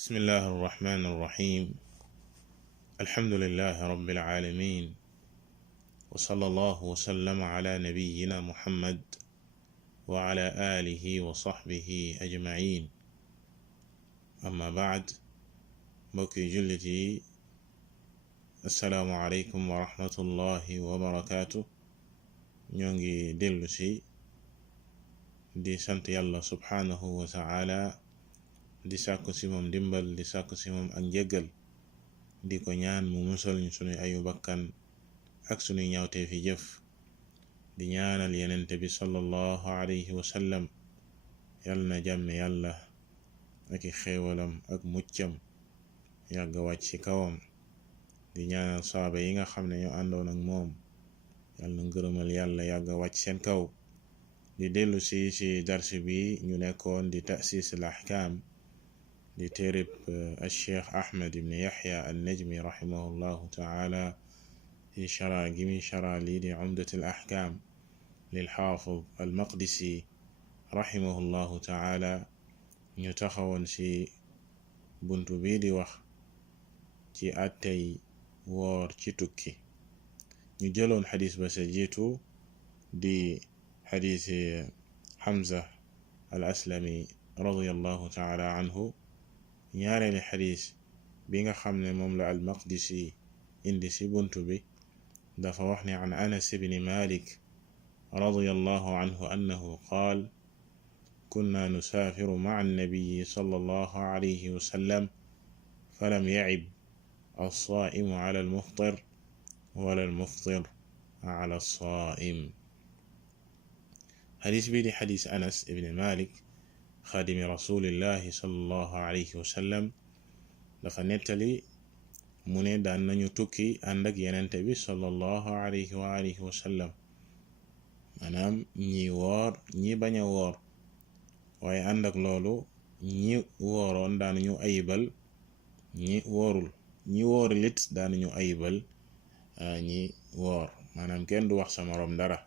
بسم الله الرحمن الرحيم. الحمد لله رب العالمين، وصلى الله وسلم على نبينا محمد وعلى آله وصحبه أجمعين. أما بعد، mbokki jullit yi, assalaamu aleykum wa rahmatullahi wa barakaatu. ñoo ngi dellu si di sant yàlla subhaanahu wa ta'ala, di sàkku si moom dimbal, di sàkku si moom ak njéggal, di ko ñaan mu musal ñu sunuy ayu bakkan ak sunuy ñaawtee fi jëf, di ñaanal yenente bi sallallahu alayhi wa sallam yàlla na jàmme yàlla ak i xéewalam ak muccam yàgg wàcc ci kawam, di ñaanal saaba yi nga xam ne ñoo àndoon ak moom yàlla na ngërëmal yàlla yàgg wàcc seen kaw. di dellu si darsi bi ñu nekkoon di ta'sis al ahkam di téereb al-Cheikh Ahmed ibn Yahya an-Najmi rahimahullahu ta'ala ci shara gi mi shara lii di Umdat al-Ahkam lil Hafiz al-Maqdisi rahimahullahu ta'ala. ñu taxawoon ci buntu bi di wax ci attey woor ci tukki. ñu jëloon xadis ba sa jiitu di xadisi Hamza al-Aslami radiyallahu ta'ala anhu. ñaareeli xadis bi nga xam ne moom la al-Maqdisi indi ci buntu bi dafa wax ne an Anas ibn Malik radiyallahu anhu annahu qaal kunna nusaafiru ma'a an-nabiyyi sallallahu alayhi wa sallam falam ya'ib as-saa'imu 'ala al-muftir wala al-muftir 'ala as-saa'im. xadis bi di xadis Anas ibn Malik xaadimi rasulillahi sallallahu alayhi wa sallam dafa nettali mu ne daan nañu tukki ànd ak yenente bi sallallahu alayhi wa alihi wa sallam, maanaam ñi woor ñi bañ a woor, waaye ànd ak loolu ñi wooroon daanuñu ayibal ñi woorul, ñi woorulit daanuñu ayibal ñi woor, maanaam kenn du wax sa moroom dara.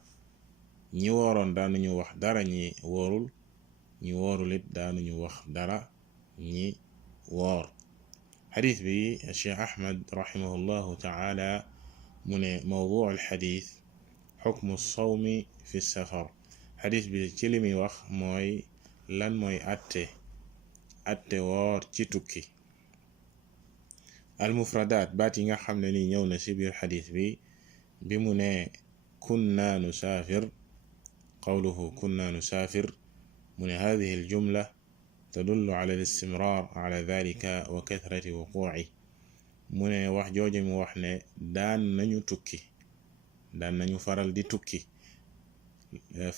ñi wooroon daanuñu wax dara ñi woorul, ñi woorulit daanuñu wax dara ñi woor. xadis bi Cheikh Ahmad rahimahullahu ta'ala mu ne mawdu al xadis xukmu sawmi fi safar. xadis bi ci li muy wax mooy lan mooy atte woor ci tukki. al mufradaat baat yi nga xam ne ni ñëw na ci biir xadis bi mu ne kunna nusaafir, qawluhu kunna nusaafir, mu ne hadihi al jumla tadullu ala al istimrar ala dhalika wa kathrati wuqu'i. mu ne wax jooje mu wax ne daan nañu tukki, daan nañu faral di tukki,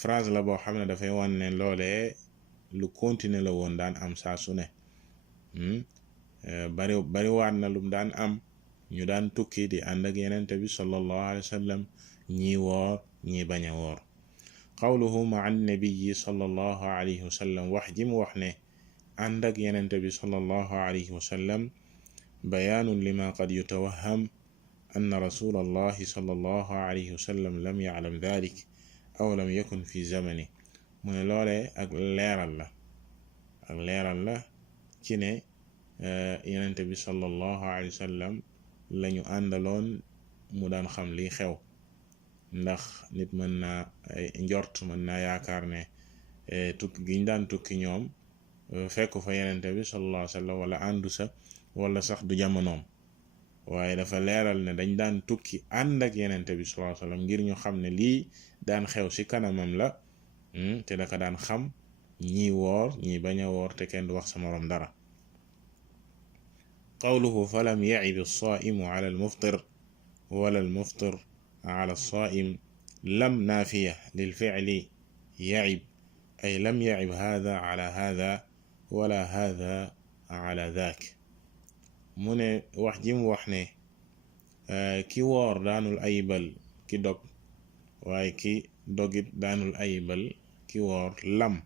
phrase la boo xam ne dafay wan ne loolee lu continuer la woon, daan am saa su ne. bari waan na lum daan am, ñu daan tukki di ànd ak yenente bi sallallahu alayhi wa sallam, ñi woor ñi bañ a woor. qawluhu ma'a an-nabiyyi sallallahu alayhi wa sallam, wax ji mu wax ne ànd ak yenente bi sallallahu alayhi wa sallam, bayaanun lima qad yutawahham anna rasulallahi sallallahu alayhi wa sallam lam ya'lam dhalik aw lam yakun fi zamani. mu ne loolee ak leeral la ci ne yenente bi sallallahu alayhi wa sallam lañu àndaloon mu daan xam li xew, ndax nit mën naa njort, mën naa yaakaar ne tukki gi ñu daan tukki ñoom fekk fa yenente bi sallallahu alayhi wa sallam wala àndu sa, wala sax du jamonoom, waaye dafa leeral ne dañ daan tukki ànd ak yenente bi sallallahu alayhi wa sallam ngir ñu xam ne lii daan xew ci kanamam la, te daka daan xam ñi woor ñi bañ a woor te kenn du wax sa moroom dara. qawluhu falam ya'ib as-saa'imu 'ala al-muftir wala al-muftir 'ala as-saa'im, lam naafiya lil fi'li ya'ib, ay lam ya'ib hadha 'ala hadha wala hadha 'ala dhak. mu ne wax ji mu wax ne ki woor daanul ayibal ki dog, waaye ki dogit daanul ayibal ki woor. lam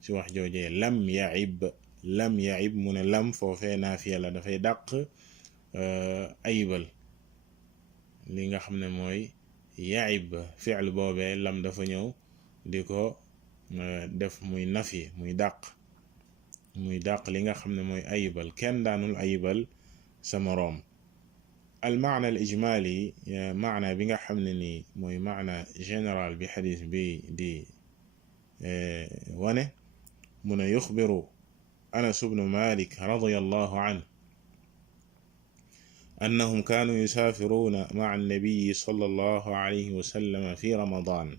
ci wax joojee lam ya'ib mu ne lam foofee naafiya la, dafay dàq ayibal li nga xam ne mooy ya'ib. fi'l boobee lam dafa ñëw di ko def muy nafi, muy dàq. muy dàq li nga xam ne mooy ayibal kenn daanul ayibal sa moroom. al maana al ijmaali maana bi nga xam ne ni mooy maana général bi xadis bi di wane mu ne yuxbiru Anas bnu Malik radiyallahu anhu أنهم كانوا يسافرون مع النبي صلى الله عليه وسلم في رمضان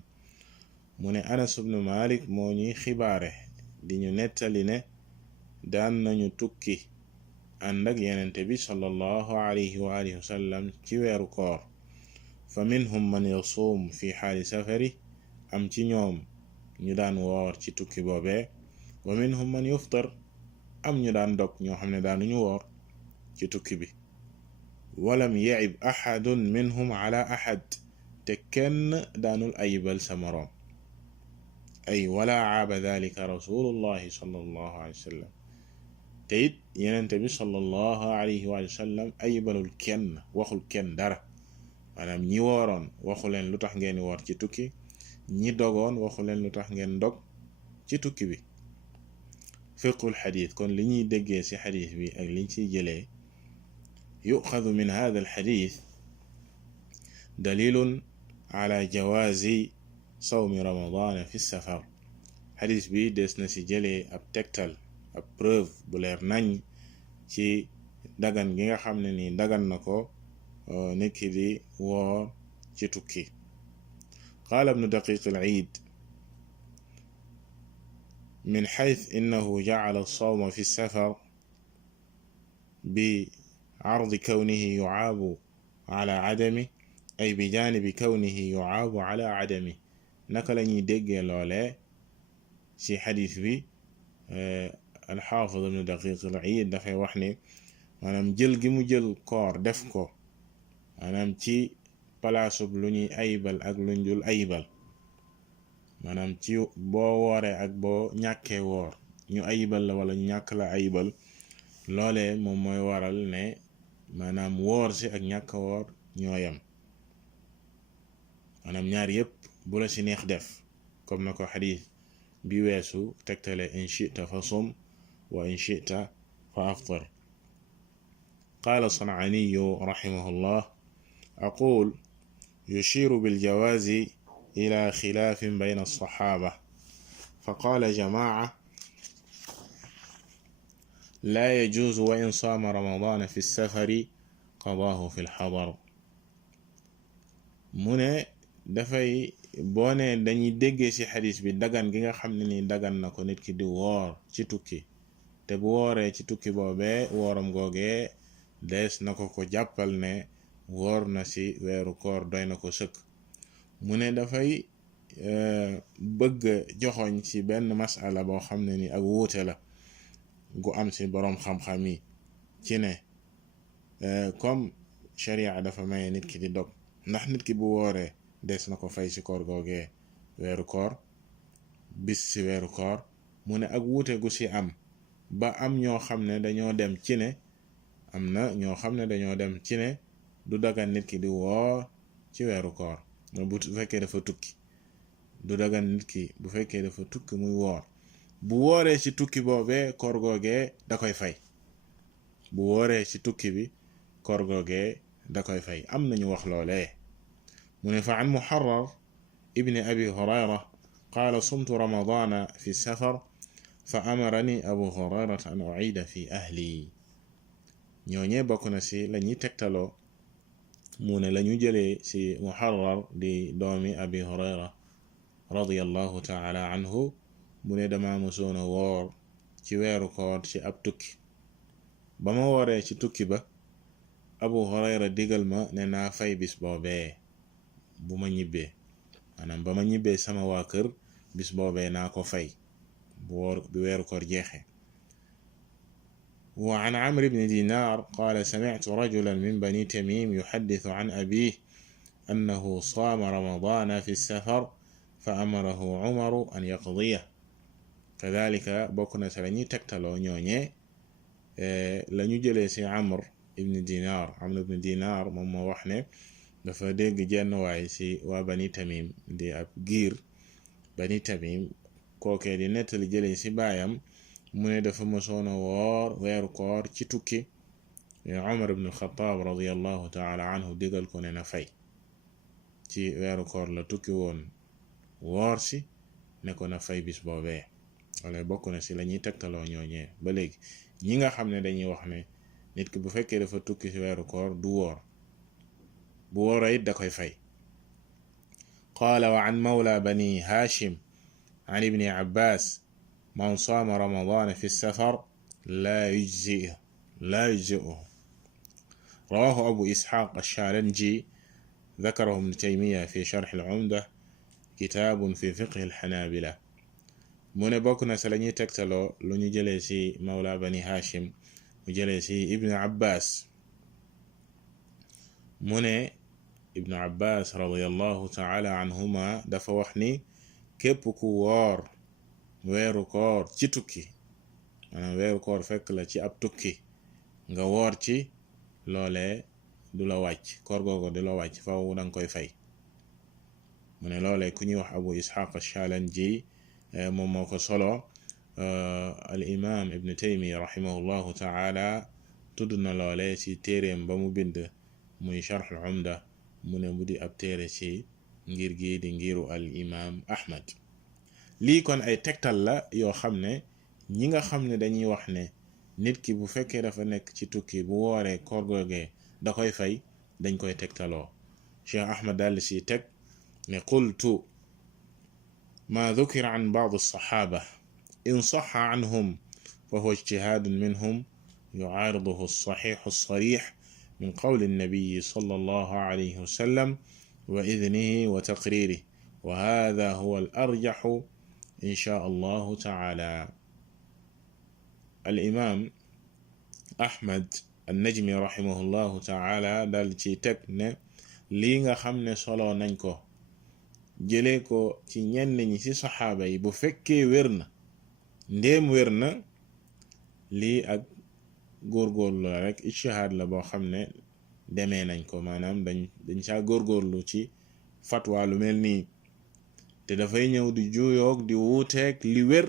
mu ne Anas bnu Malik moo ñuy xibaare di ñu nettali ne daan nañu tukki ànd ak yenente bi sallallahu alayhi wa alihi wa sallam ci weeru koor fa minhum man yasuum fi xaali safari am ci ñoom ñu daan woor ci tukki boobee wa minhum man yuftar am ñu daan dog ñoo xam ne daanuñu woor ci tukki bi walam yacib axadun minhum ala axad te kenn daanul ayibal sa moroom ay wala caaba dalika rasulullahi sallallahu alayhi wa sallam te it yenente bi sallallahu alayhi wa sallam ayibalul kenn waxul kenn dara maanaam ñi wooroon waxu leen lu tax ngeen woor ci tukki ñi dogoon waxu leen lu tax ngeen dog ci tukki bi. fiqhul xadiis kon li ñuy déggee ci xadiis bi ak liñ ciy jëlee yuxadu min hada al xadiis dalilun ala jawaazi sawmi ramadana fi safar. xadiis bi des na ci jëlee ab tegtal ab preuve bu leer nañ ci dagan gi nga xam ne ni dagan na ko nit ki di woor ci tukki. qaala ibnu daqiq al iid min xayth innahu jacala alsawma fi safar bi cardi kawnihi yucaabu ala cadami ay bi jaanibi kawnihi yucaabu ala cadami. naka la ñuy déggee loole ci xadiis bi alxaafid ibnu daqiq al iid dafay wax ne maanaam jël gi mu jël koor def ko maanaam ci palaasub lu ñuy ayibal ak luñ dul ayibal maanaam ci boo wooree ak boo ñàkkee woor ñu ayibal la wala ñu ñàkk la ayibal loolee moom mooy waral ne maanaam woor si ak ñàkk woor ñoo yem maanaam ñaar yépp bu la ci neex def comme na ko xadiis bi weesu tegtale in chita fa sum wa in chita fa aftir. qaala sancaaniyu raximahullah aqul yushiru biljawaazi ila xilaafin bayna alsaxaaba fa qaala jamaaca laa yajuuzu wa in saama ramadaana fi safari qadaahu fi lxadar. mu ne dafay boo ne dañuy déggee ci xadis bi dagan gi nga xam ne ni dagan na ko nit ki di woor ci tukki te bu wooree ci tukki boobee wooram googee dees na ko ko jàppal ne woor na ci weeru koor doy na ko sëkk. mu ne dafay bëgg joxoñ ci benn masala boo xam ne ni ak wuute la gu am ci boroom xam-xam yi ci ne comme sharia dafa maye nit ki di dog ndax nit ki bu wooree des na ko fay ci koor googee weeru koor bis ci weeru koor. mu ne ak wuute gu ci am ba am ñoo xam ne dañoo dem ci ne am na ñoo xam ne dañoo dem ci ne du dagan nit ki di woor ci weeru koor bu fekkee dafa tukki du dagan nit ki bu fekkee dafa tukki muy woor bu wooree ci tukki boobee koor googee da koy fay bu wooree ci tukki bi koor googee da koy fay am nañu wax loolee. mu ne fa an Muharrar ibni abi Hurayra qaala sumtu ramadaana fi safar fa amarani abu Hurayrata an uciida fi ahli. ñooñee bokk na ci lañuy tegtaloo mu ne lañu jëlee ci Muharrar di doomi abi Hurayra radiyallahu taala anhu mu ne dama mësoona woor ci weeru koor ci ab tukki ba ma wooree ci tukki ba abu Hurayra digal ma ne naa fay bis boobee bu ma ñibbee maanaam ba ma ñibbee sama waa kër bis boobee naa ko fay bu weeru koor jeexee. wa an Amr ibn Dinar qaala sami'tu rajulan min bani Tamim yuhaddithu an abiihi annahu saama ramadaana fi safar fa amarahu Umaru an yaqdiyahu. kadhalika bokk na ci lañuy tegtaloo ñooñee lañu jëlee ci Amr ibn Dinar moom moo wax ne dafa dégg jenn waay ci waa bani Tamim di ab giir bani Tamim kookee di nettali jëlee ci baayam mu ne dafa mësoon a woor weeru koor ci tukki Umar ibn al-Khattab radiyallahu taala anhu digal ko ne na fay ci weeru koor la tukki woon woor si ne ko na fay bis boobee wala bokk na si la ñuy tegtaloo ñooñee ba léegi ñi nga xam ne dañuy wax ne nit ki bu fekkee dafa tukki ci weeru koor du woor bu woora it da koy fay qaala wa an mawla bani hashim an ibni abbas man saama ramadana fi safar la yujzi'uhu rawahu abu ishaq ash-shalanji ذكره ابن تيمية في شرح العمدة كتاب في فقه الحنابلة mu ne bokk na sa la ñuy tegtaloo lu ñu jëlee ci mawla bani hashim mu jëlee ci ibnu abbas mu ne ibnu abbas radiyallahu taala anhuma dafa wax ni képp ku woor weeru koor ci tukki maanaam weeru koor fekk la ci ab tukki nga woor ci loolee du la wàcc koor googu du la wàcc faw danga koy fay mu ne loolee ku ñuy wax abu ishaq ash-shalanji moom moo ko solo al imam ibn taymiya rahimahullahu taala tudd na loole ci téeréem ba mu bind muy sharh al umda mu ne mu di ab téere ci ngir gi di ngiru al imam ahmad lii kon ay tegtal la yoo xam ne ñi nga xam ne dañuy wax ne nit ki bu fekkee dafa nekk ci tukki bu wooree koor googee da koy fay dañ koy tegtaloo cheikh ahmad daldi si teg ne qultu ما ذكر عن بعض الصحابة إن صح عنهم فهو اجتهاد منهم يعارضه الصحيح الصريح من قول النبي صلى الله عليه وسلم وإذنه وتقريره وهذا هو الأرجح إن شاء الله تعالى الإمام أحمد النجمي رحمه الله تعالى دال ci teg ne lii nga xam ne solo nañ ko jëlee ko ci ñenn ñi ci saxaaba yi bu fekkee wér na ndéem wér na lii ak góorgóorlu la rek ijtihaad la boo xam ne demee nañ ko maanaam dañ saa góorgóorlu ci fatwa lu mel nii te dafay ñëw di juyoog di wuuteeg li wér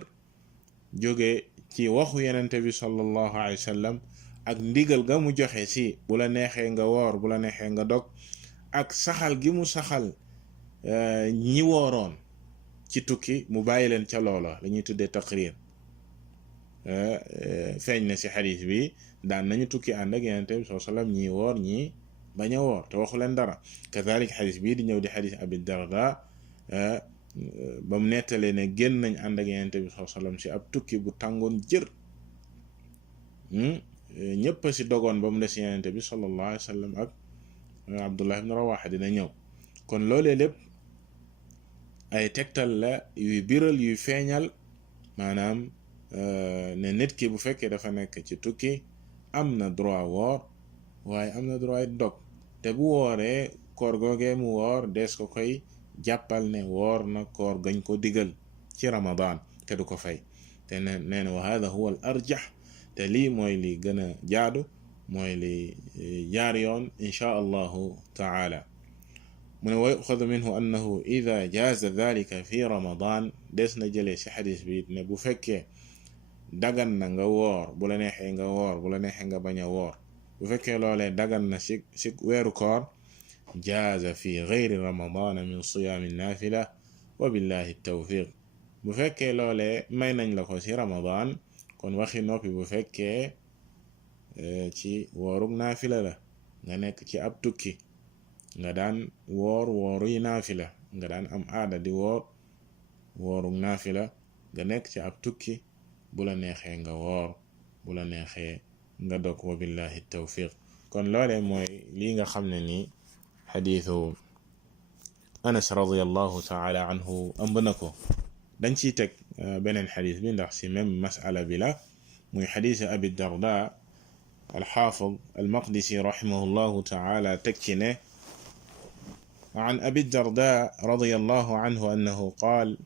jóge ci waxu yenente bi sallallahu alayhi wa sallam ak ndigal ga mu joxe ci bu la neexee nga woor bu la neexee nga dog ak saxal gi mu saxal ñi wooroon ci tukki mu bàyyi leen ca loola la ñuy tuddee taqrir feeñ na ci xadis bi daan nañu tukki ànd ak yenente bi sallallahu alayhi wasallam ñi woor ñi bañ a woor te waxu leen dara kazalik xadis bii di ñëw di xadis abi darda ba mu nettalee ne génn nañ ànd ak yenente bi sallallahu alayhi wasallam ci ab tukki bu tàngoon jër ñëpp ci dogoon ba mu des yenente bi sallallahu alayhi wasallam ak abdullah ibn rawaha dina ñëw kon loolee lépp ay tegtal la yuy biral yuy feeñal maanaam ne nit ki bu fekkee dafa nekk ci tukki am na droit woor waaye am na droit dog te bu wooree koor googee mu woor dees ko koy jàppal ne woor na koor gañ ko digal ci ramadan te du ko fay te nee na wa hada huwa al arjah te lii mooy li gën a jaadu mooy li jaar yoon insha allahu taala mu ne wa yuxadu minhu annahu ida jaaza dalika fi ramadan des na jëlee ci xadis bi ne bu fekkee dagan na nga woor bu la neexee nga woor bu la neexee nga bañ a woor bu fekkee loolee dagan na ci weeru koor jaaza fi gayri ramadan min siyaami nafila wa billahi tawfiq bu fekkee loolee may nañ la ko ci ramadan kon waxi noppi bu fekkee ci woorug naafila la nga nekk ci ab tukki nga daan wooru yi naafila nga daan am aada di woorug naafila nga nekk ci ab tukki bu la neexee nga woor bu la neexee nga dog wa billahi tawfiq kon loole mooy lii nga xam ne ni xadiisu anas radiyallahu taala anhu ëmb na ko dañ ciy teg beneen xadiis bi ndax ci même masala bi la muy xadiisu abi darda alxaafid almaqdisi rahimahullahu taala teg ci ne عن أبي الدرداء رضي الله عنه أنه قال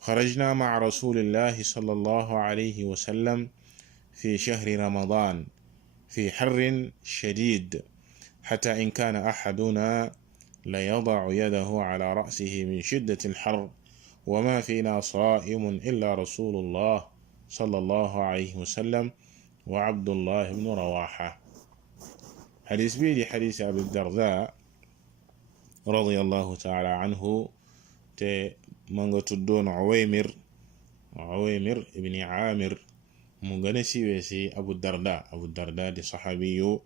خرجنا مع رسول الله صلى الله عليه وسلم في شهر رمضان في حر شديد حتى إن كان أحدنا ليضع يده على رأسه من شدة الحر وما فينا صائم إلا رسول الله sallallahu alayhi wa sallam wa Abdullah ibn Rawaha. xadis bii di xadis Abu Darda radiyallahu taala anhu te ma nga tuddoon Uwaymir ibni Amir mu gën a siiwee ci Abu Darda di saxaabiyu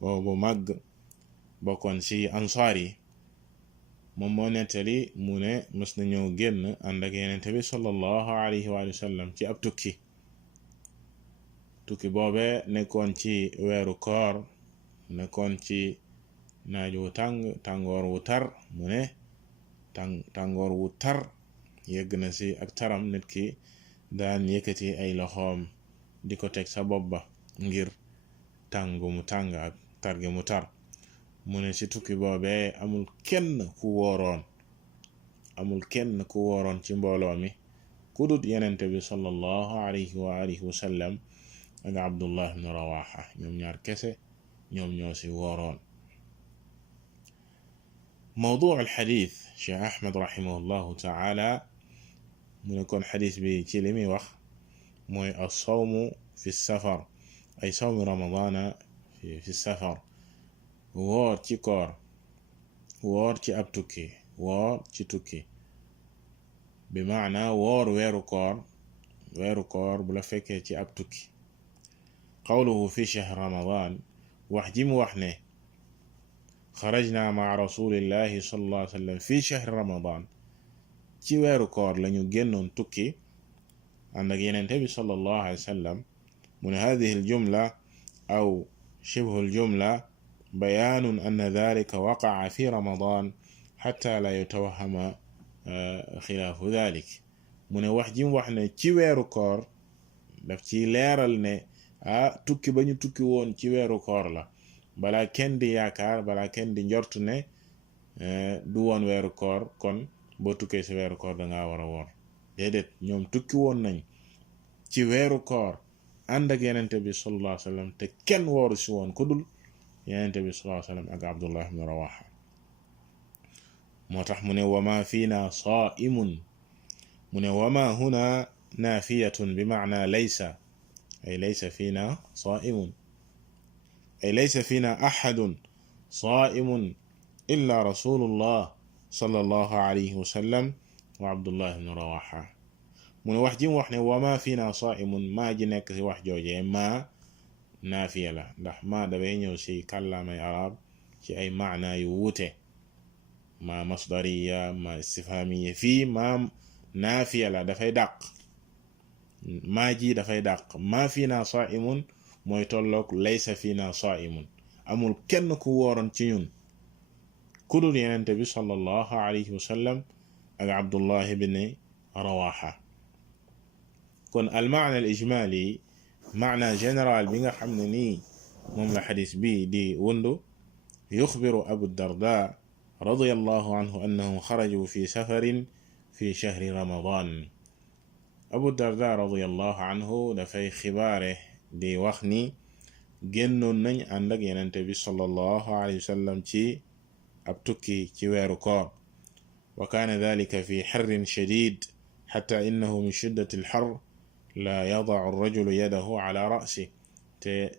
bu mag bokkoon ci ansaar yi. moom moo nettali mu ne mës nañoo génn ànd ak Yonent bi sallallahu alayhi wa sallam ci ab tukki boobe nekkoon ci weeru koor, nekkoon ci naaj wu tàngoor wu tar. mu ne tàngoor wu tar yegg na ci ak taram nit ki daan yëkkati ay loxoom di ko teg sa bopp ba ngir tàngu mu tàng ak tar gi mu tar. mu ne ci tukki boobee amul kenn ku wooroon ci mbooloo mi ku dut Yonent bi sallallahu alayhi wa alihi wa sallam ak Abdullah ibn Rawaha. ñoom ñaar kese ñoom ñoo ci wooroon. mawduu al-xadiis Cheikh Ahmed rahimahullahu taala mu ne kon xadiis bi ci li muy wax mooy as-sawmu fi safar, ay sawmu ramadaana fi safar, woor ci koor, woor ci ab tukki, woor ci tukki bi maana woor weeru koor bu la fekkee ci ab tukki. qawluhu fi shahr ramadan, wax ji mu wax ne xarajna maa rasulillahi sallallahu alayhi wa sallam fi shahr ramadan, ci weeru koor lañu génnoon tukki ànd ak Yonent bi sallallahu alayhi wa sallam. mu ne hadihi aljumla aw shibhu aljumla bayaanun anna dhalika waqa'a fi ramadan hatta la yatawahhama xilaafu dhalik. mu ne wax ji mu wax ne ci weeru koor daf ci leeral ne tukki ba ñu tukki woon ci weeru koor la, balaa kenn di yaakaar, balaa kenn di njort ne du woon weeru koor kon boo tukkee ci weeru koor dangaa war a woor. déedéet, ñoom tukki woon nañ ci weeru koor ànd ak Yonent bi sallallahu alayhi wa sallam te kenn wooru ci woon ku dul Yonent bi sallallahu alayhi wa sallam ak Abdullah ibn Rawaha. moo tax mu ne wama fiina saa'imun, mu ne wama huna naafiyatun bi maana laysa, ay laysa fiina saa'imun, ay laysa fiina ahadun saa'imun illa rasulullah sallallahu alayhi wa sallam wa Abdullah ibn Rawaha. mu ne wax ji mu wax ne wama fiina saa'imun, maa ji nekk ci wax joojee maa naafiya la, ndax maa dafay ñëw ci kàllaamay arab ci ay maana yu wuute, ma masdariya, ma istifhamiya. fii ma naafiya la, dafay dàq, maa ji dafay dàq. maa fiina saa'imun mooy tolloog laysa fiina saa'imun, amul kenn ku wooroon ci ñun ku dul Yonent bi sallallahu alayhi wa sallam ak Abdullah ibn Rawaha. kon al maana al ijmali, maana général bi nga xam ne nii moom la xadis bi di wundu, yuxbiru Abu Darda radiyallahu anhu annahum xaraju fi safarin fi shahri ramadan. Abu Darda radiyallahu anhu dafay xibaare di wax ni génnoon nañ ànd ak Yonent bi sallallahu alayhi wa sallam ci ab tukki ci weeru koor. wa kaana dhalika fi harrin shadid hatta innahu min shiddati al-harr la yada'u ar-rajulu yadahu ala ra'si. te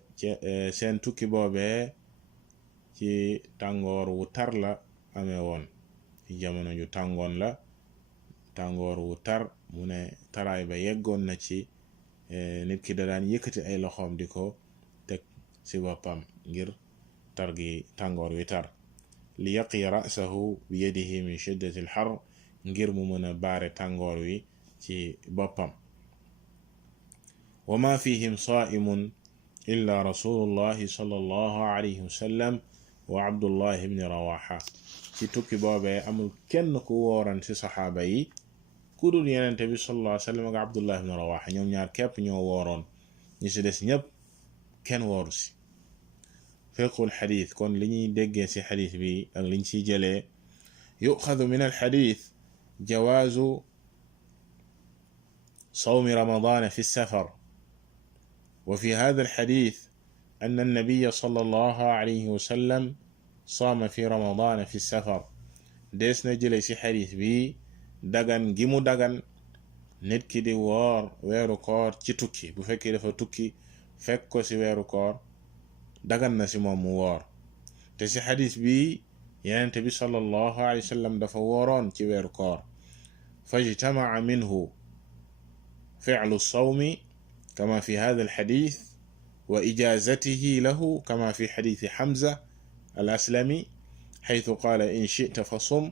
seen tukki boobee ci tàngoor wu tar la amee woon, ci jamono ju tàngoon la, tàngoor wu tar. mu ne taraay ba yeggoon na ci nit ki da daan yëkkati ay loxoom di ko teg ci boppam ngir tar gi tàngoor wi tar. li yaqiya ra'sahu bi yadihi min shiddati al-harr, ngir mu mën a baare tàngoor wi ci boppam. wa ma fihim saa'imun illa rasulullahi sallallahu alayhi wa sallam wa Abdullah ibn Rawaha. ci tukki boobee amul kenn ku wooran ci saxaaba yi ku dul Yonent bi sallallahu alayhi wa sallam ak Abdullah ibn Rawaha. ñoom ñaar képp ñoo wooroon, ñi ci des ñépp kenn wooru ci. fiqhul xadiis, kon li ñuy déggee ci xadiis bi ak liñ ciy jëlee, yuxadu min alxadiis jawaazu sawmi ramadaana fi safar. wa fi haada alxadiis anna annabiya sallallahu alayhi wa sallam saama fi ramadaana fi safar. dees na jëlee ci xadiis bi dagan gi mu dagan nit ki di woor weeru koor ci tukki bu fekkee dafa tukki fekk ko ci weeru koor dagan na ci moom mu woor te ci xadis bi yenente bi sallallahu alayhi wa sallam dafa wooroon ci weeru koor fajtamaca minhu ficlu sawmi kama fi hada alxadis wa ijazatihi lahu kama fi xadisi Hamza al aslami xaytu qaala in shita fa sum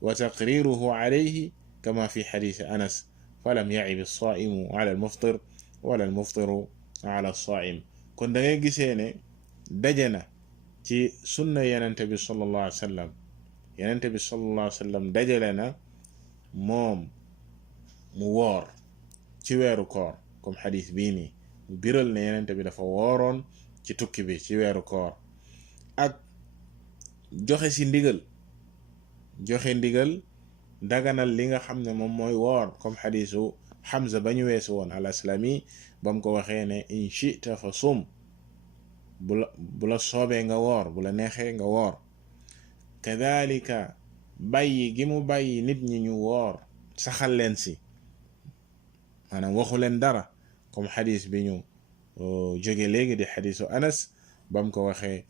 wa taqriruhu alayhi kama fi xadisi Anas falam yacib alsaimu ala almuftir wala almuftiru ala alsaim. kon da ngay gisee ne daje na ci sunna yenente bi sallallahu alayhi wa sallam yenente bi sallallahu alayhi wa sallam dajale na moom mu woor ci weeru koor comme xadis bii nii mu biral ne yenente bi dafa wooroon ci tukki bi ci weeru koor ak joxe ndigal daganal li nga xam ne moom mooy woor comme xadisu Hamza ba ñu weesu woon al aslami bam ko waxee ne in shita fa sum bu la soobee nga woor bu la neexee nga woor kadhalika bàyyi gi mu bàyyi nit ñi ñu woor saxal leen si maanaam waxu leen dara comme xadis bi ñu jóge léegi di xadisu Anas bam ko waxee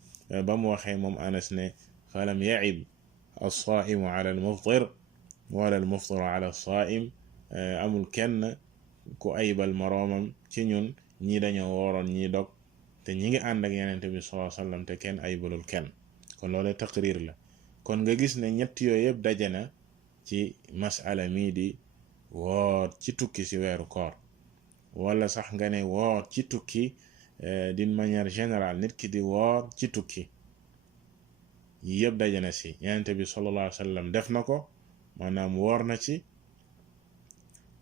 ba mu waxee moom Anas ne falam yacib alsaimu ala almuftir wala almuftiru ala alsaim amul kenn ku ayibal moroomam ci ñun ñii dañoo wooroon ñii dog te ñi ngi ànd ak yenente bi sallallahu alayhi wasallam te kenn ayibalul kenn kon loolee taqrir la kon nga gis ne ñett yooyu yëpp daje na ci masala mii di woor ci tukki ci weeru koor wala sax nga ne woor ci tukki d'une manière générale nit ki di woor ci tukki yi yëpp daje na ci yenente bi sallallahu alayhi wasallam def na ko maanaam woor na ci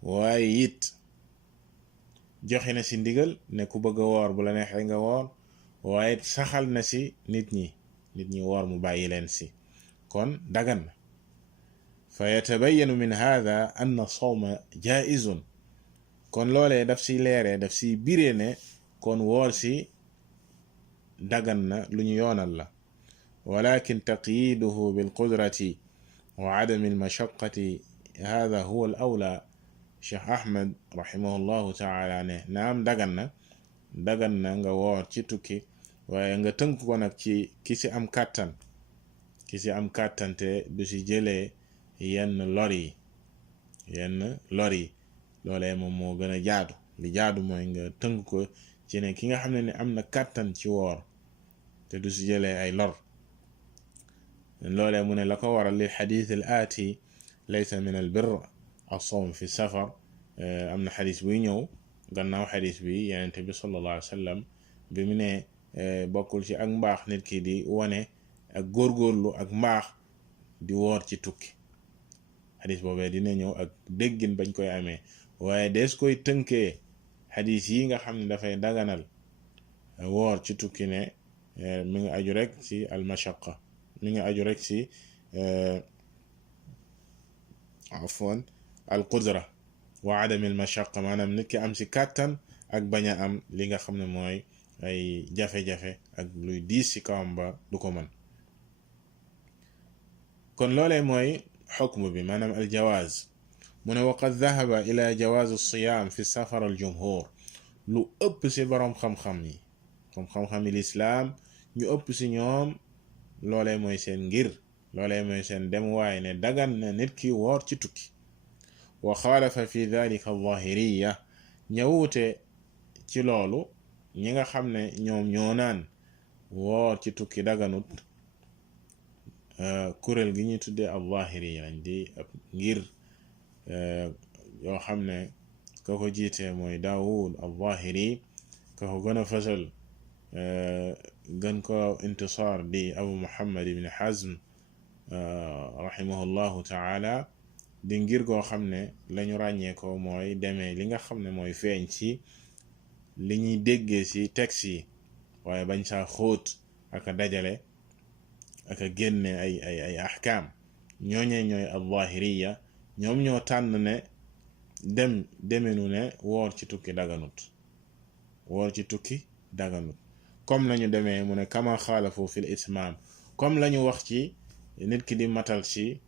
waaye it joxe na ci ndigal ne ku bëgg a woor bu la neexee nga woor waaye saxal na ci nit ñi woor mu bàyyi leen ci kon dagan na fa yatabayanu min hada anna sawma jaizun kon loolee daf ci leeree daf ci biree ne kon woor ci dagan na lu ñu yoonal la walakin taqyiduhu bilqudrati wa adami almashaqati hada huwa al awla. Cheikh Ahmed rahimahullahu taala ne naam dagan na nga woor ci tukki waaye nga tënk ko nag ci ki ci am kàttan te du ci jëlee yenn lor yi loolee moom moo gën a jaadu li jaadu mooy nga tënk ko ci ne ki nga xam ne am na kàttan ci woor te du ci jëlee ay lor loolee mu ne la ko waral li xadis al aati laysa min al birr as-sawm fi safar am na xadis buy ñëw gannaaw xadis bi yenente bi sallallahu alayhi wa sallam bi mu ne bokkul ci ak mbaax nit ki di wane ak góorgóorlu ak mbaax di woor ci tukki xadis boobee dina ñëw ak déggin bañ koy amee waaye des koy tënkee xadis yi nga xam ne dafay daganal woor ci tukki ne mi ngi aju rek ci almashaqa mi ngi aju rek ci afwan al qudra wa adami al mashaqa maanaam nit ki am ci kàttan ak bañ a am li nga xam ne mooy ay jafe-jafe ak luy diis ci kawam ba du ko mën kon loolee mooy xukmu bi maanaam al jawaaz mu ne waqad dahaba ila jawaaz as-siyaam fi safar al jumhur lu ëpp ci boroom xam-xam yi lislaam ñu ëpp ci ñoom loolee mooy seen ngir loolee mooy seen dem waaye ne dagan na nit ki woor ci tukki wa xaalafa fi dalika al-zahiriya ñëwute ci loolu ñi nga xam ne ñoom ñoo naan woor ci tukki daganut kuréel gi ñuy tuddee al-zahiriya lañ di ab ngir yoo xam ne ka ko jiite mooy Daawud al-Zahiri ka ko gën a fësal gën ko intisaar di Abu Muhammad ibn Hazm rahimahullahu taala di ngir goo xam ne lañu ràññee ko mooy demee li nga xam ne mooy feeñ ci li ñuy déggee ci texte yi waaye bañ saa xóot ak a dajale ak a génne ay ahkaam ñooñee ñooy al-Zahiriya ñoom ñoo tànn ne demenu ne woor ci tukki daganut comme lañu demee mu ne kama xaalafu fil itmaam comme lañu wax ci nit ki di matal ci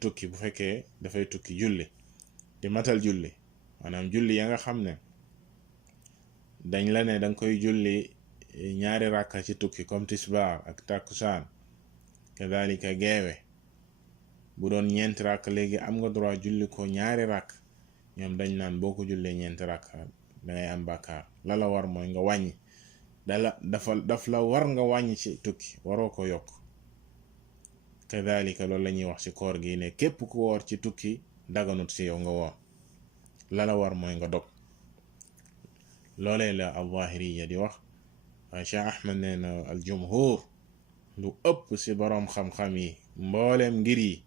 tukki bu fekkee dafay tukki julli di matal julli maanaam julli ya nga xam ne dañ la ne danga koy julli ñaari ràkka ci tukki comme tisbaar ak takkusaan kadhalika geewe bu doon ñeenti ràkk léegi am nga droit julli ko ñaari ràkk ñoom dañ naan boo ko jullee ñeenti ràkk dangay am bàkkaar la la war mooy nga wàññi daf la war nga wàññi ci tukki waroo ko yokk kadhalika loolu la ñuy wax ci koor gi ne képp ku woor ci tukki daganut ci yow nga woor la la war mooy nga dog loolee la al-Zahiriyya di wax waaye Cheikh Ahmad nee na al jumhur lu ëpp ci boroom xam-xam yi mbooleem ngir yi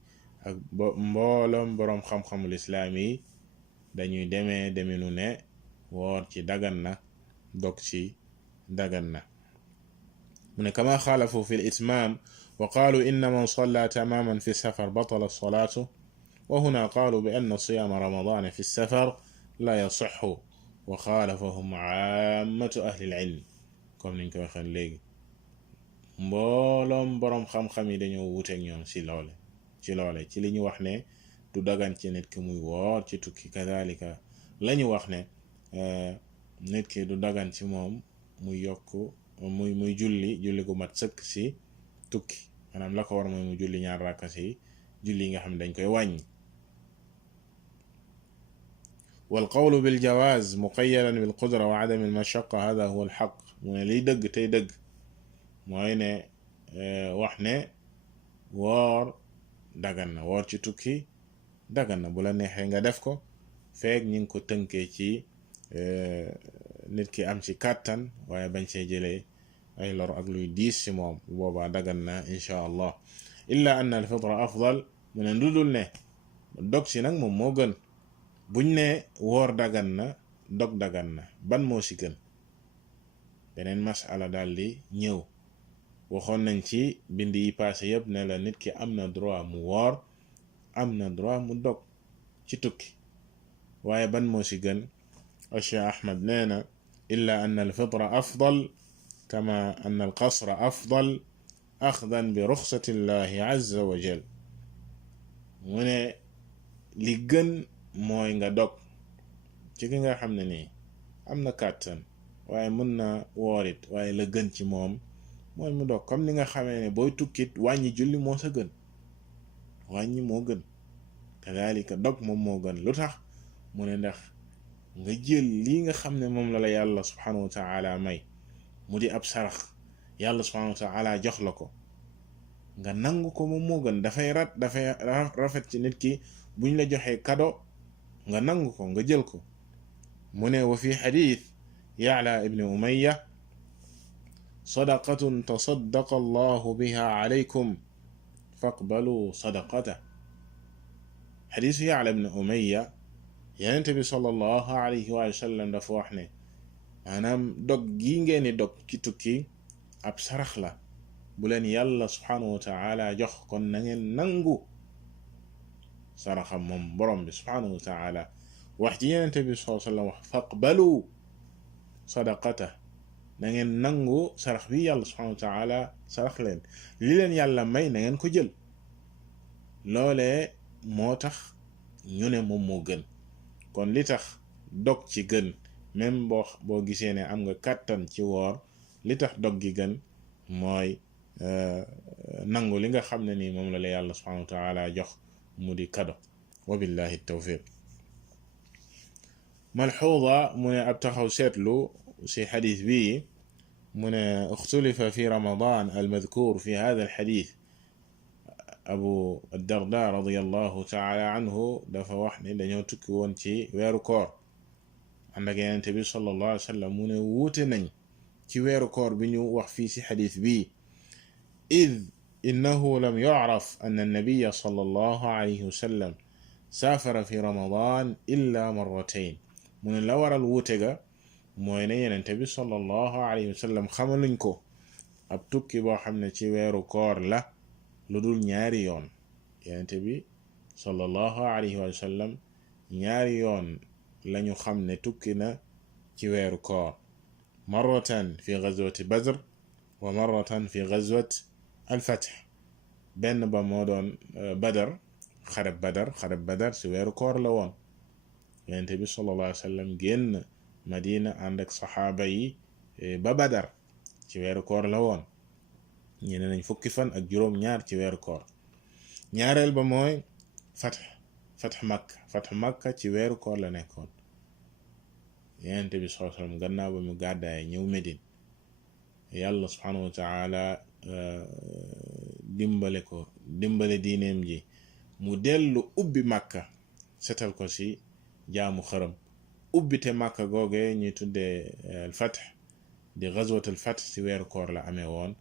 ak mbooloom boroom xam-xamul islaam yi dañuy deminu ne woor ci dagan na dog ci dagan na mu ne kama xaalafu fi l-itmaam wa qaalu inna man salla tamaman fi safar batala salaatu wa huna qaalu bi anna siyaama ramadaan fi safar la yasixu wa xaalafahum aamatu ahli l-ilm comme niñ ko waxee léegi mbooloom boroom xam-xam yi dañoo wuuteeg ñoom ci loole ci li ñu wax ne du dagan ci nit ki muy woor ci tukki kadhalika la ñu wax ne nit ki du dagan ci moom muy yokk muy julli gu mat sëkk ci tukki maanaam la ko war mooy mu julli ñaar rakka ci julli yi nga xam ne dañ koy wàññi wal qawlu bil jawaaz muqayyadan bil qudra wa adami al mashaqqa hada huwa al haqq mu ne liy dëgg tey dëgg mooy ne wax ne woor dagan na woor ci tukki dagan na bu la neexee nga def ko feek ñi ngi ko tënkee ci nit ki am ci kàttan waaye bañ see jëlee ay lor ak luy diis ci moom boobaa dagan na insha allah illa anna al fitra afdal mu ne ndudul ne dog si nag moom moo gën buñ ne woor dagan na dog dagan na ban moo ci gën beneen masala daal di ñëw waxoon nañ ci bind yi passé yëpp ne la nit ki am na droit mu woor am na droit mu dog ci tukki waaye ban moo ci gën Cheikh Ahmad nee na illa anna al fitra afdal kama anna al qasra afdal axdan bi ruxsati llahi azza wa jal mu ne li gën mooy nga dog ci ki nga xam ne nii am na kàttan waaye mën na woorit waaye la gën ci moom mooy mu dog comme ni nga xamee ne booy tukkit wàññi julli moo sa gën wàññi moo gën kadhalika dog moom moo gën lu tax mu ne ndax nga jël lii nga xam ne moom la yàlla subhanahu wa ta'ala may mu di ab sarax yàlla subhanahu wa ta'ala jox la ko nga nangu ko moom moo gën dafay rafet ci nit ki buñ la joxee kado nga nangu ko nga jël ko mu ne wa fi xadis Ya'la ibn Umayya sadaqatun tasaddaqa allahu biha alaykum faqbalu sadaqata xadisu Ya'la ibn Umayya Yonent bi sallallahu alayhi wa sallam dafa wax ne maanaam dog gi ngeen di dog ci tukki ab sarax la bu leen yàlla subhanahu wa ta'ala jox kon na ngeen nangu saraxam moom borom bi subhanahu wa ta'ala wax ci Yonent bi sallallahu alayhi wa sallam wax faqbalu sadaqata na ngeen nangu sarax bi yàlla subhanahu wa ta'ala sarax leen li leen yàlla may na ngeen ko jël loolee moo tax ñu ne moom moo gën kon li tax dog ci gën même boo gisee ne am nga kàttan ci woor li tax dog gi gën mooy nangu li nga xam ne nii moom la yàlla subhanahu wa ta'ala jox mu di kado wa billahi tawfiq malxuuda mu ne ab taxaw seetlu ci xadis bii mu ne ixtulifa fi ramadan almadkur fi hada alxadis abu darda radiyallahu taala anhu dafa wax ne dañoo tukki woon ci weeru koor ànd ak Yonent bi sallallahu alayhi wa sallam mu ne wuute nañ ci weeru koor bi ñu wax fii ci xadis bii id innahu lam yu'raf anna an-nabiyya sallallahu alayhi wa sallam saafara fi ramadan illa marratayn mu ne la waral wuute ga mooy ne Yonent bi sallallahu alayhi wa sallam xamaluñ ko ab tukki boo xam ne ci weeru koor la lu dul ñaari yoon Yonent bi sallallahu alayhi wa sallam ñaari yoon lañu xam ne tukki na ci weeru koor marratan fi ghazwati badr wa marratan fi ghazwat al-fath benn ba moo doon badar xareb badar ci weeru koor la woon yonente bi sallallahu alayhi wa sallam génn Madina ànd ak saxaaba yi ba Badar ci weeru koor la woon ñene nañ fukki fan ak juróom-ñaar ci weeru koor. ñaareel ba mooy fatx makka ci weeru koor la nekkoon. yonente bi sallallahu alayhi wa sallam gannaaw ba mu gàddaay ñëw Medine yàlla subhanahu wa taala dimbale diineem ji mu dellu ubbi makka setal ko ci jaamu xërëm. ubbite makka googe ñuy tuddee al fath di ghazwat al fath ci weeru koor la amee woon.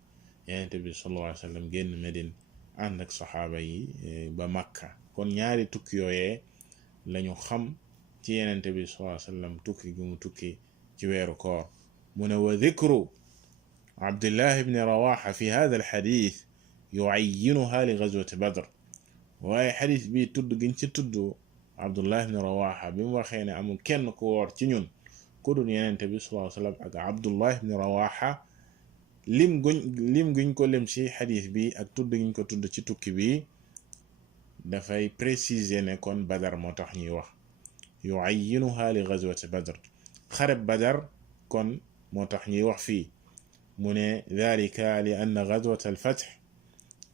yonente bi sallallahu alayhi wa sallam génn Medine ànd ak saxaaba yi ba makka. kon ñaari tukki yooyee lañu xam ci yonente bi sallallahu alayhi wa sallam tukki gu mu tukki ci weeru koor. mu ne wa dhikru Abdullah ibn Rawaha fi hadha al hadith yu'ayyinuha li ghazwati Badr. waaye xadis bi tudd giñ ci tudd Abdullah ibn Rawaha bi mu waxee ne amul kenn ku woor ci ñun ku dul yonente bi sallallahu alayhi wa sallam ak Abdullah ibn Rawaha lim guñ ko lim ci xadis bi ak tudd giñ ko tudd ci tukki bi dafay préciser ne kon Badar moo tax ñuy wax yu'ayyinuha li ghazwati Badr. xareb Badar kon moo tax ñuy wax fii. mu ne dhalika li anna ghazwat al fath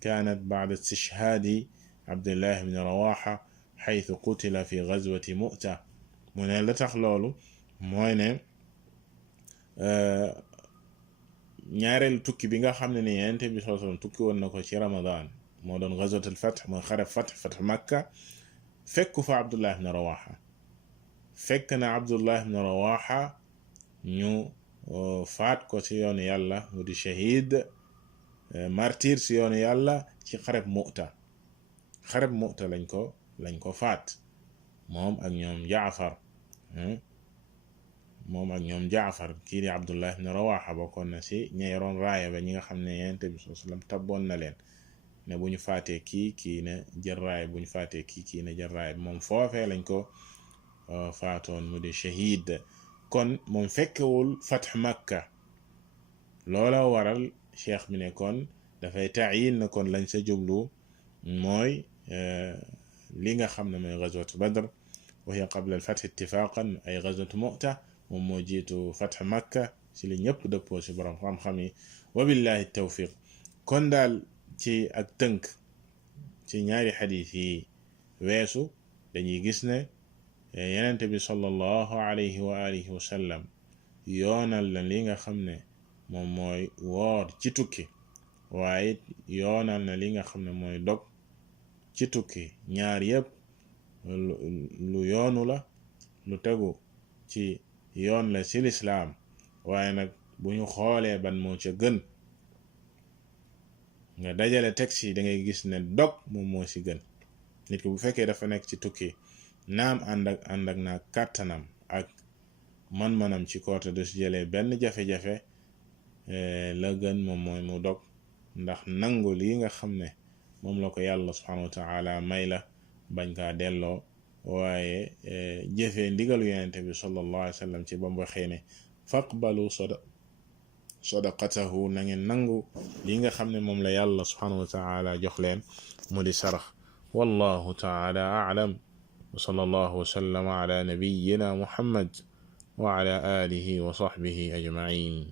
kanat ba'da istishhadi Abdullah ibn Rawaha haythu qutila fi ghazwati Mu'ta. mu ne la tax loolu mooy ne ñaareelu tukki bi nga xam ne ni yonent bi sallallahu alayhi wasallam tukki woon na ko ci Ramadan moo doon ghazwat al fath mooy xare fath Makka fekku fa Abdullah ibn Rawaha. fekk na Abdullah ibn Rawaha ñu faat ko ci yoonu yàlla mu di shahid martyr ci yoonu yàlla ci xareb Mu'ta lañ ko faat moom ak ñoom Jaafar kii di Abdullah ibn Rawaha bokkoon na ci ña yoroon raaya ba ñi nga xam ne yonent bi sallallahu alayhi wasallam tabboon na leen ne bu ñu faatee kii na jël raaya bu ñu faatee kii na jël raaya moom foofee lañ ko faatoon mu di shahid. kon moom fekkewul fatx Makka loola waral cheikh bi ne kon dafay tayin na kon lañ sa jublu mooy li nga xam ne mooy ghazwat Badr wa hiya qabla al fath ittifaqan ay ghazwat Mu'ta moom moo jiitu fatx Makka ci li ñëpp dëppoo ci borom xam-xam yi wa billahi tawfiq. kon daal ci ak tënk ci ñaari xadiis yi weesu dañuy gis ne yenente bi sallallahu alayhi wa alihi wa sallam yoonal na li nga xam ne moom mooy woor ci tukki waaye yoonal na li nga xam ne mooy dog ci tukki. ñaar yépp lu yoonu la lu tegu ci yoon la ci lislaam waaye nag bu ñu xoolee ban moo ca gën nga dajale texte yi da ngay gis ne dog moom moo ci gën. nit ki bu fekkee dafa nekk ci tukki naam ànd ak naa kàttanam ak man-manam ci koor te du si jëlee benn jafe-jafe la gën moom mooy mu dog ndax nangu lii nga xam ne moom la ko yàlla subhanahu wa ta'ala may la bañ kaa delloo waaye jëfee ndigalu yonente bi sallallahu alayhi wa sallam ci ba mu waxee ne faqbalu sadaqatahu na ngeen nangu lii nga xam ne moom la yàlla subhanahu wa ta'ala jox leen mu di sarax. wallahu ta'ala a'lam wa sallallahu wa sallama ala nabiyyina Muhammad wa ala alihi wa sahbihi ajma'in.